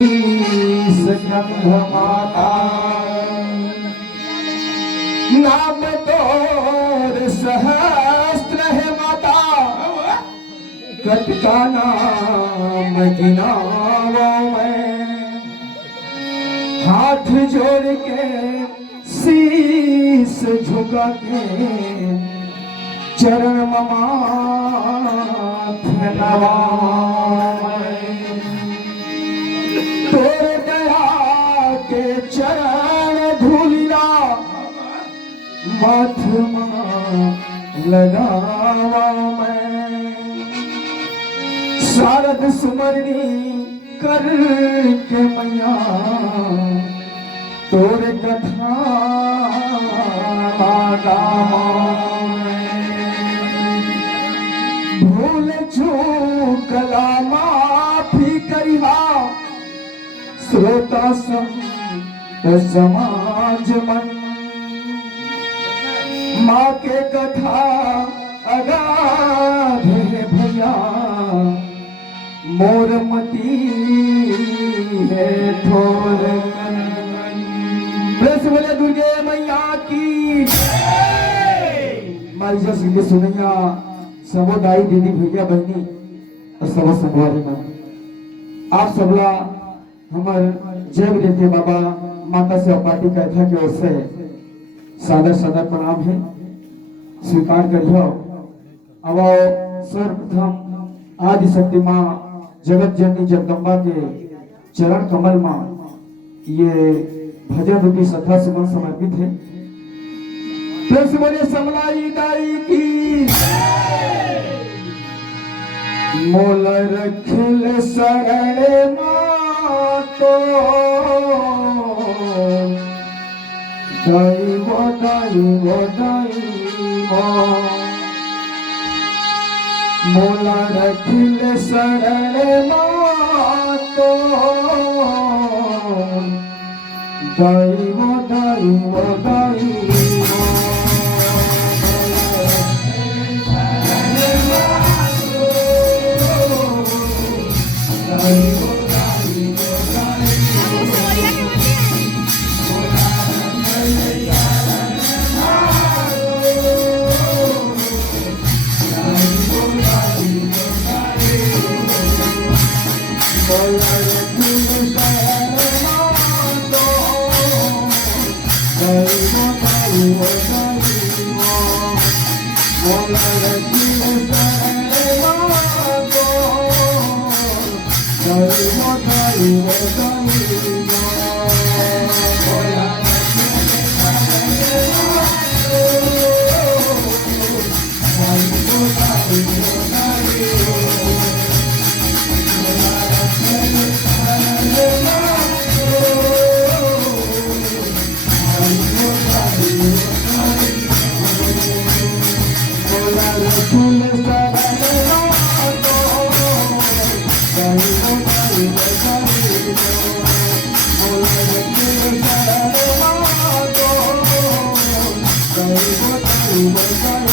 माता नाम तोर सहस्त्र है माता, कटका नाम गिनावो मैं। हाथ जोड़ के शीश झुका के चरण ममाथ नवावे। तोरे दया के चरण धूलिया माथ लगावा मैं। शारद सुमरनी करके मैया तोरे कथा गावा। भूल चूक माफी करिहा श्रोता समाज मन। माँ के कथा अगाध है भैया, मोर मती है थोर। प्रेस बोले दुर्गे मैया की। मारी सिंह सुनैया सबो दाई दीदी भैया बहनी और सबो संगवारी में आप सबला हमार जय विद्या बाबा माता से पार्टी कैथा की ओर से सादर सादर प्रणाम है, स्वीकार करियो। अब सर्वप्रथम आदि शक्ति माँ जगत जननी जगदम्बा के चरण कमल माँ ये भजन रूपी सथा सुमन समर्पित है। प्रेस बोले समलाई दाई की। मोल रखिल शरण मातो दैव दैव दैव। मोल रखिल शरण मातो दैव दैव दैव। Oh,